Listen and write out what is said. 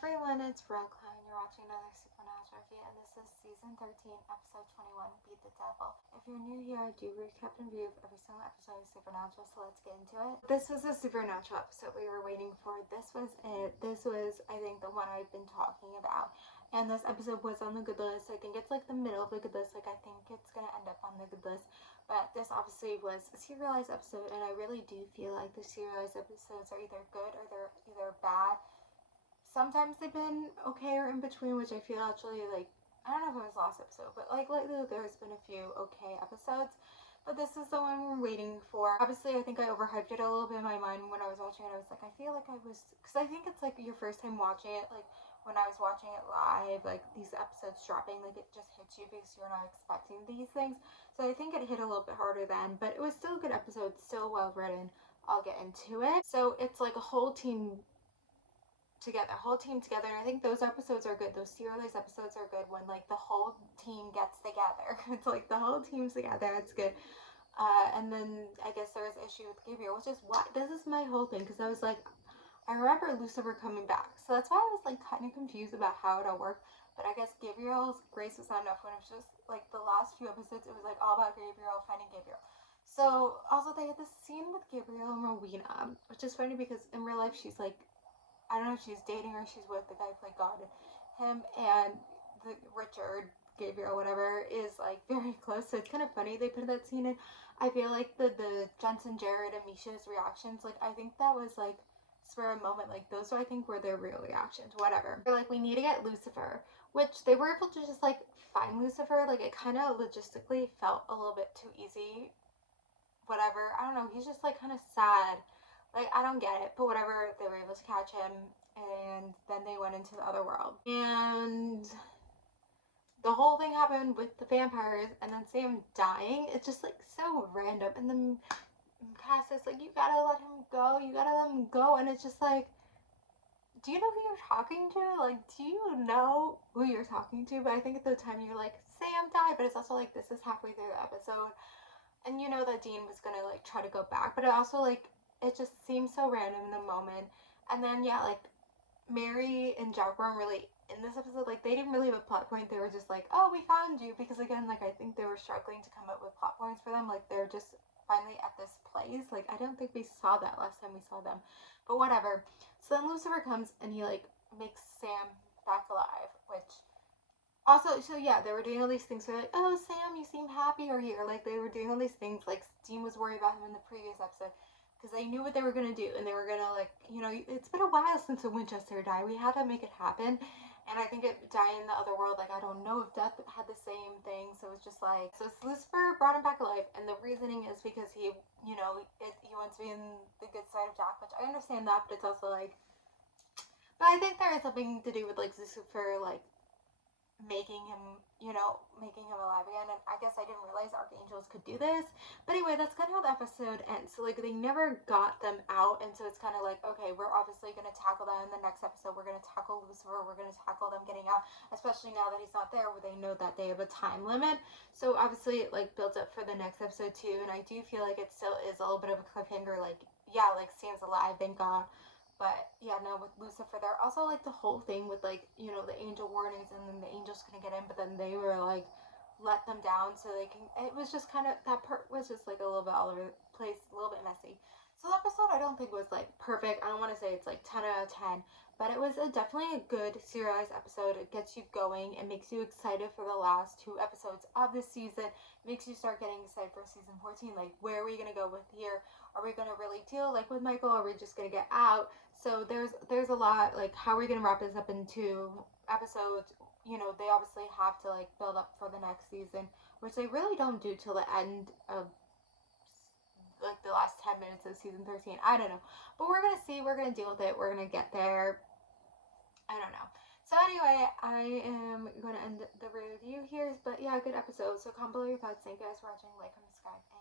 everyone, it's Brooklyn. You're watching another Supernatural review, and this is season 13, episode 21, Beat the Devil. If you're new here, I do recap and review of every single episode of Supernatural, so let's get into it. This was a Supernatural episode we were waiting for. This was it. This was, I think, the one I've been talking about. And this episode was on the good list. I think it's like the middle of the good list. Like, I think it's gonna end up on the good list. But this obviously was a serialized episode, and I really do feel like the serialized episodes are either good or they're either bad. Sometimes they've been okay or in between, which I feel actually, like, I don't know if it was last episode, but like lately there's been a few okay episodes. But this is the one we're waiting for. Obviously, I think I overhyped it a little bit in my mind when I was watching it. I was like, I feel like I was, because I think it's like your first time watching it, like when I was watching it live, like these episodes dropping, like it just hits you because you're not expecting these things. So I think it hit a little bit harder then, but it was still a good episode, still well written. I'll get into it. So it's like a whole team together, and I think those episodes are good. Those serialized episodes are good when like the whole team gets together. It's like the whole team's together. It's good. And then I guess there was an issue with Gabriel, which is what this is my whole thing, because I was like, I remember Lucifer coming back, so that's why I was like kind of confused about how it all worked. But I guess Gabriel's grace was not enough when it was just like the last few episodes. It was like all about Gabriel finding Gabriel. So also they had this scene with Gabriel and Rowena, which is funny because in real life she's like, I don't know if she's dating or she's with the guy who played God. Him and the Richard, Gabriel, whatever, is like very close. So it's kind of funny they put that scene in. I feel like the Jensen, Jared, and Misha's reactions, like I think that was like spur of a moment. Like those, I think, were their real reactions. Whatever. They're like, we need to get Lucifer, which they were able to just like find Lucifer. Like it kind of logistically felt a little bit too easy. Whatever. I don't know. He's just like kind of sad. Like, I don't get it, but whatever, they were able to catch him, and then they went into the other world. And the whole thing happened with the vampires, and then Sam dying. It's just, like, so random. And then Cass is like, you gotta let him go, you gotta let him go, and it's just like, do you know who you're talking to? Like, do you know who you're talking to? But I think at the time you're like, Sam died, but it's also like, this is halfway through the episode, and you know that Dean was gonna, like, try to go back, but it also, like, it just seems so random in the moment. And then yeah, like Mary and Jack weren't really in this episode. Like they didn't really have a plot point. They were just like, oh, we found you, because again, like I think they were struggling to come up with plot points for them. Like they're just finally at this place. Like I don't think we saw that last time we saw them, but whatever. So then Lucifer comes and he like makes Sam back alive, which also, so yeah, they were doing all these things. So they're like, oh, Sam, you seem happier here. Like they were doing all these things. Like Dean was worried about him in the previous episode because they knew what they were gonna do, and they were gonna, like, you know, it's been a while since the Winchester died. We had to make it happen, and I think it died in the other world. Like I don't know if Death had the same thing. So it's just like, so Lucifer brought him back alive, and the reasoning is because he, you know, he wants to be in the good side of Jack, which I understand that, but it's also like, but I think there is something to do with like Lucifer, like making him, you know, making him alive again. And I guess I didn't realize archangels could do this. But anyway, that's kind of how the episode ends. So like they never got them out, and so it's kind of like, okay, we're obviously going to tackle that in the next episode. We're going to tackle Lucifer. We're going to tackle them getting out, especially now that he's not there, where they know that they have a time limit. So obviously it like builds up for the next episode too. And I do feel like it still is a little bit of a cliffhanger. Like, yeah, like Sam's alive, thank God. But yeah, no, with Lucifer, there also like the whole thing with like, you know, the angel warnings, and then the angels couldn't get in, but then they were like, let them down so they can. It was just kind of, that part was just like a little bit all over the place, a little bit messy. So the episode I don't think was like perfect. I don't want to say it's like 10 out of 10, but it was definitely a good serialized episode. It gets you going. It makes you excited for the last two episodes of this season. It makes you start getting excited for season 14. Like, where are we going to go with here? Are we going to really deal like with Michael? Are we just going to get out? So there's a lot, like, how are we going to wrap this up in 2 episodes? You know, they obviously have to like build up for the next season, which they really don't do till the end of like the last 10 minutes of season 13. I don't know, but we're gonna see, we're gonna deal with it, we're gonna get there. I don't know. So anyway, I am gonna end the review here, but yeah, good episode. So comment below your thoughts. Thank you guys for watching. Like, comment, subscribe,